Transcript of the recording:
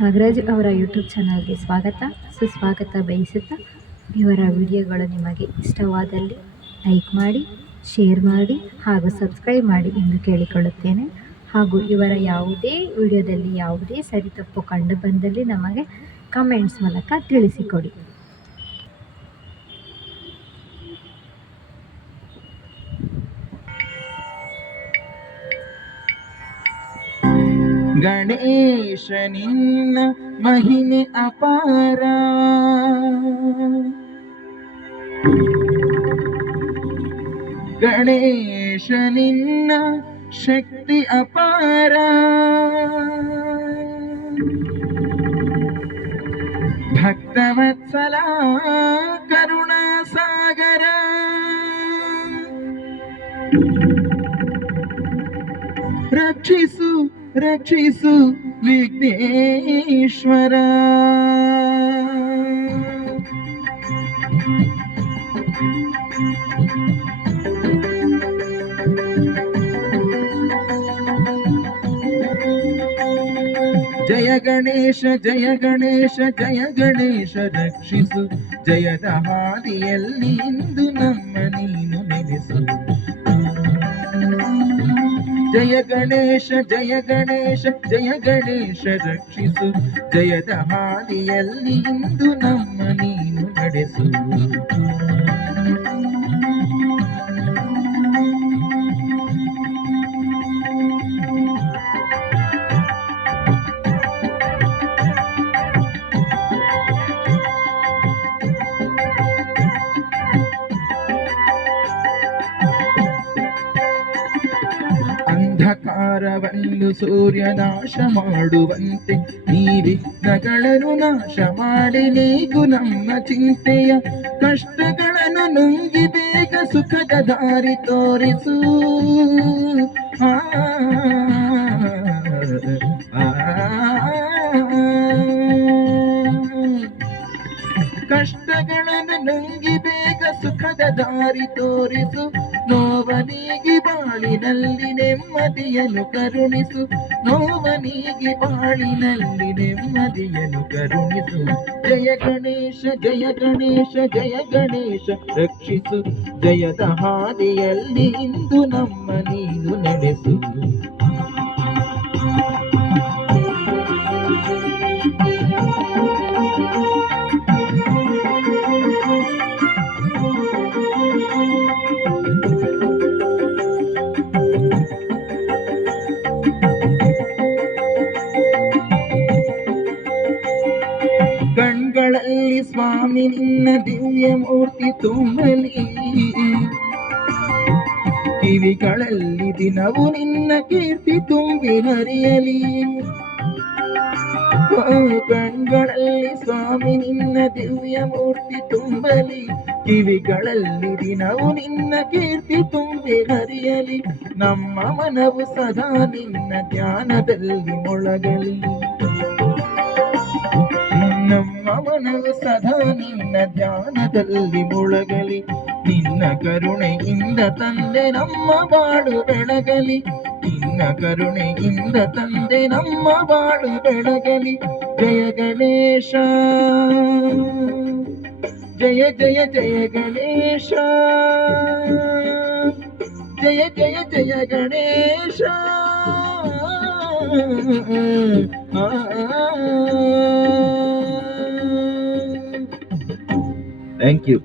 ನಾಗರಾಜ್ ಅವರ ಯೂಟ್ಯೂಬ್ ಚಾನಲ್ಗೆ ಸ್ವಾಗತ ಸುಸ್ವಾಗತ ಬಯಸುತ್ತಾ, ಇವರ ವಿಡಿಯೋಗಳು ನಿಮಗೆ ಇಷ್ಟವಾದಲ್ಲಿ ಲೈಕ್ ಮಾಡಿ, ಶೇರ್ ಮಾಡಿ ಹಾಗೂ ಸಬ್ಸ್ಕ್ರೈಬ್ ಮಾಡಿ ಎಂದು ಕೇಳಿಕೊಳ್ಳುತ್ತೇನೆ. ಹಾಗೂ ಇವರ ಯಾವುದೇ ವಿಡಿಯೋದಲ್ಲಿ ಯಾವುದೇ ಸರಿ ತಪ್ಪು ಕಂಡು ಬಂದಲ್ಲಿ ನಮಗೆ ಕಮೆಂಟ್ಸ್ ಮೂಲಕ ತಿಳಿಸಿಕೊಡಿ. ಗಣೇಶ ನಿನ್ನ ಮಹಿಮೆ ಅಪಾರ, ಗಣೇಶ ನಿನ್ನ ಶಕ್ತಿ ಅಪಾರ, ಭಕ್ತವತ್ಸಲ ಕರುಣಾ ಸಾಗರ, ರಕ್ಷಿಸು ರಕ್ಷಿಸು ವಿಘ್ನೇಶ್ವರ. ಜಯ ಗಣೇಶ ಜಯ ಗಣೇಶ ಜಯ ಗಣೇಶ ರಕ್ಷಿಸು, ಜಯದ ಹಾದಿಯಲ್ಲಿ ಇಂದು ನಮ್ಮ ನೀನು ನೆಲೆಸು. ಜಯ ಗಣೇಶ ಜಯ ಗಣೇಶ ಜಯ ಗಣೇಶ ರಕ್ಷಿಸು, ಜಯದ ಹಾದಿಯಲ್ಲಿ ಇಂದು ನಮ್ಮ ನೀನು ನಡೆಸು. ಅಂಧಕಾರವನ್ನು ಸೂರ್ಯ ನಾಶ ಮಾಡುವಂತೆ ಈ ವಿಘ್ನಗಳನ್ನು ನಾಶ ಮಾಡಿ ನೀಗು ನಮ್ಮ ಚಿಂತೆಯ ಕಷ್ಟಗಳನ್ನು ನುಂಗಿ ಬೇಗ ಸುಖದ ದಾರಿ ತೋರಿಸು. ಕಷ್ಟಗಳನ್ನು ನುಂಗಿ ಬೇಗ ಸುಖದ ದಾರಿ ತೋರಿಸು, ನೋವನಿಗೆ ಬಾಳಿನಲ್ಲಿ ನೆಮ್ಮದಿಯನ್ನು ಕರುಣಿಸು, ನೋವನಿಗೆ ಬಾಳಿನಲ್ಲಿ ನೆಮ್ಮದಿಯನ್ನು ಕರುಣಿಸು. ಜಯ ಗಣೇಶ ಜಯ ಗಣೇಶ ಜಯ ಗಣೇಶ ರಕ್ಷಿಸು, ಜಯದ ಹಾದಿಯಲ್ಲಿ ಇಂದು ನಮ್ಮ ನೀನು ನಡೆಸು. ಕಣ್ಗಳಲ್ಲಿ ಸ್ವಾಮಿ ನಿನ್ನ ದಿವ್ಯ ಮೂರ್ತಿ ತುಂಬಲಿ, ಕಿವಿಗಳಲ್ಲಿ ದಿನವೂ ನಿನ್ನ ಕೀರ್ತಿ ತುಂಬಿ ಹರಿಯಲಿ. ಕಣ್ಗಳಲ್ಲಿ ಸ್ವಾಮಿ ನಿನ್ನ ದಿವ್ಯ ಮೂರ್ತಿ ತುಂಬಲಿ, ಕಿವಿಗಳಲ್ಲಿ ದಿನವೂ ನಿನ್ನ ಕೀರ್ತಿ ತುಂಬಿ ಹರಿಯಲಿ. ನಮ್ಮ ಮನವು ಸದಾ ನಿನ್ನ ಧ್ಯಾನದಲ್ಲಿ ಮೊಳಗಲಿ, ನಮ್ಮ ಮನವು ಸದಾ ನಿನ್ನ ಧ್ಯಾನದಲ್ಲಿ ಮುಳಗಲಿ. ನಿನ್ನ ಕರುಣೆಯಿಂದ ತಂದೆ ನಮ್ಮ ಬಾಳು ಬೆಳಗಲಿ, ನಿನ್ನ ಕರುಣೆಯಿಂದ ತಂದೆ ನಮ್ಮ ಬಾಳು ಬೆಳಗಲಿ. ಜಯ ಗಣೇಶ ಜಯ ಜಯ ಜಯ ಗಣೇಶ, ಜಯ ಜಯ ಜಯ ಗಣೇಶ. Thank you.